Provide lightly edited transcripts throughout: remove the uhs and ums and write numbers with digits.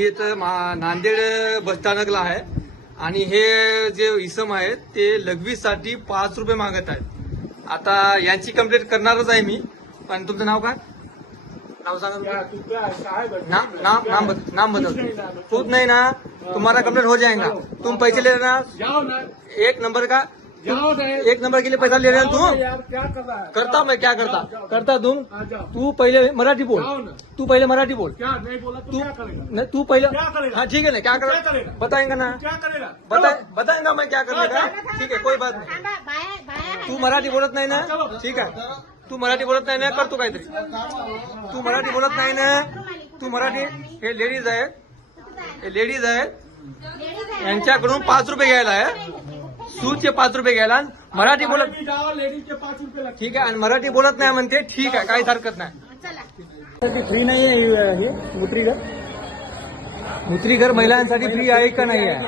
मी इथं नांदेड बसस्थानकला आहे आणि हे जे इसम आहेत ते लघवीसाठी 5 रुपये मागत आहेत. आता यांची कंप्लेंट करणारच आहे मी. पण तुमचं नाव काय? नाव सांगा. नाम बदल खुद नहीं ना, तुम्हारा कंप्लेंट हो जाएगा. तुम पैसे ले रहे ना, एक नंबर का, एक नंबर के लिए पैसा ले रहे हैं तुम. करता मैं क्या करता तुम. तू पहले मराठी बोल, तू पहले मराठी बोल. तू पहले. हाँ ठीक है ना, क्या कर बताएंगा ना, बताएंगा मैं क्या करने का. ठीक है कोई बात नहीं. तू मराठी बोलत नाही ना, ठीक आहे. तू मराठी बोलत नाही ना, करतो काहीतरी. तू मराठी बोलत नाही ना, तू मराठी. हे लेडीज आहेत, यांच्याकडून 5 रुपये घ्यायला आहे. सूटचे 5 रुपये घ्यायला. मराठी बोलत, लेडीजचे 5 रुपये. ठीक आहे. आणि मराठी बोलत नाही म्हणते, ठीक आहे काहीच हरकत नाही. फ्री नाही आहे हे मूत्रीघर महिलांसाठी फ्री आहे का नाही आहे.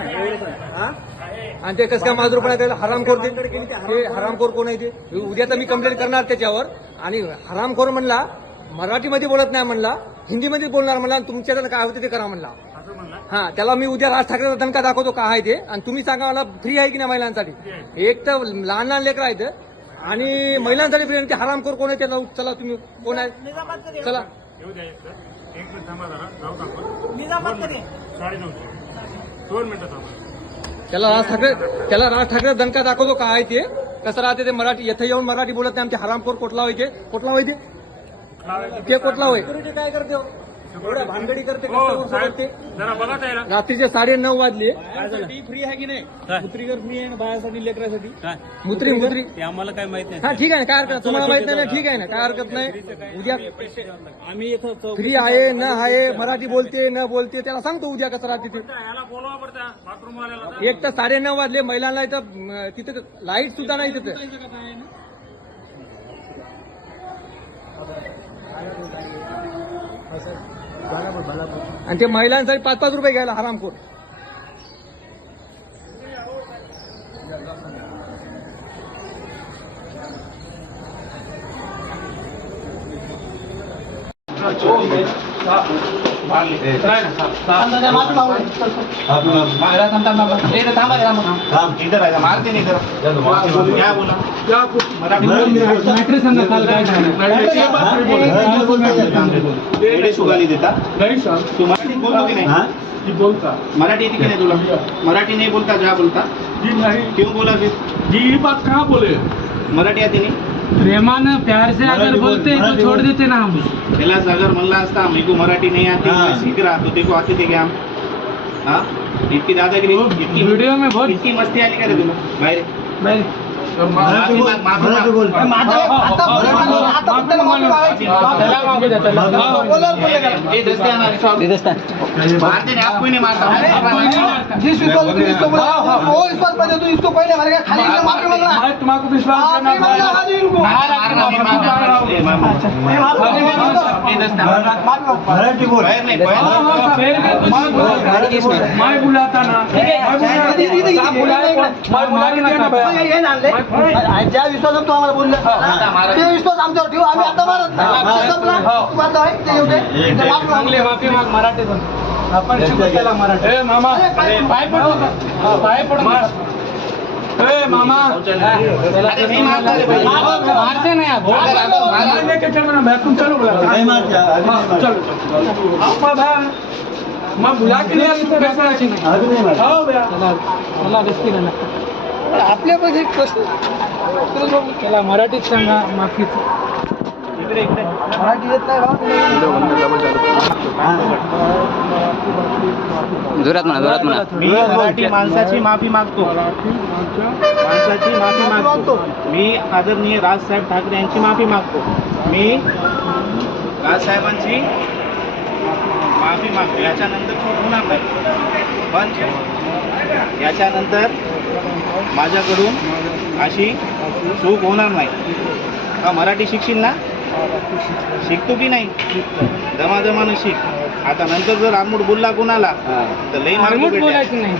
आणि ते कसं काय 5 रुपये त्याला हरामखोर. ते हरामखोर कोण आहे ते. उद्या तर मी कंप्लेंट करणार त्याच्यावर. आणि हरामखोर म्हणला, मराठीमध्ये बोलत नाही म्हणला, हिंदीमध्ये बोलणार म्हणला. तुमच्याकडे काय होते ते करा म्हणला. हा त्याला मी उद्या राज ठाकरेचा दणका दाखवतो काय आहे ते. आणि तुम्ही सांगा मला फ्री आहे की नाही महिलांसाठी. एक तर लहान लहान लेकरं आहेत आणि महिलांसाठी फ्री. आणि ते हरामखोर कोण आहे त्याला. चला तुम्ही कोण आहे, चला. त्याला राज ठाकरे दणका दाखवतो काय आहे ते. कसं राहते ते मराठी. इथं येऊन मराठी बोलत नाही. आमचे हरामखोर कोटला होय ते कोटला होय. काय करते एवढ्या भानगडी करते. रात्रीचे 9:30 वाजले. फ्री आहे की नाही. मूत्रीघर फ्री आहे ना बायासाठी, लेकरासाठी. मूत्री आम्हाला काय माहिती हा ठीक आहे. काय हरकत, तुम्हाला माहित नाही ना, ठीक आहे ना, काय हरकत नाही. उद्या आम्ही इथं फ्री आहे न आहे, मराठी बोलते न बोलते, त्याला सांगतो उद्या कसं राहते ते. एक तर 9:30 वाजले. महिलांना इथं तिथे लाईट सुद्धा नाही तिथे. आणि ते महिलांसाठी 5-5 रुपये घ्यायला हरामखोर. मारते नाही क्या बोला सुगाली देता. तू मराठी बोलतो की नाही. बोलता मराठी येते की नाही तुला. मराठी नाही बोलता जा बोलता. क्यों बोला फिर. ये बात कहाँ बोले. मराठी आती नाही. प्रेमानं प्यार से अगर बोलते तो छोड़ देते ना हम. त्यालाच अगर म्हणला असता मेरे को मराठी नहीं आती मैं सीख रहा तो तेको आती थे क्या हम. हाँ इतकी दादागिरी, इतकी वीडियो में बहुत इतकी मस्ती आली का रे तुला बाहेर. मराठी बोल. मारते नहीं, आपको ही नहीं मारता. जिस विश्वास को इसको बोला वो विश्वास पर तू इसको पहले मारेगा. खाली माफी मांग रहा है. तुम्हारा विश्वास माफी मांग रहा है इनको. मराठी बोल. मैं बुलाता ना. ज्या विश्वासात तू आम्हाला बोलला ते विश्वास आमच्यावर ठेवू. आम्ही आता मारत माफी माग मराठीतून. आपण शुद्ध केला मराठी. मामा पाय पडतो. मामा मारते नाही आप. मैं बुला के आपल्यापाशी एक प्रश्न त्याला मराठीत सांगा. माफी मराठी येत नाही जोरात म्हणा. मी मराठी माणसाची माफी मागतो. माणसाची माफी मागतो. मी आदरणीय राजसाहेब ठाकरे यांची माफी मागतो. मी राजसाहेबांची माफी मागतो. याच्यानंतर चूक होणार नाही. पण याच्यानंतर माझ्याकडून अशी चूक होणार नाही. मराठी शिकशील ना. शिकतो की नाही. दमादमानं शिक. आता नंतर जर आडमुठ बोलला कोणाला तर लई मारमुठ बोलायचं नाही.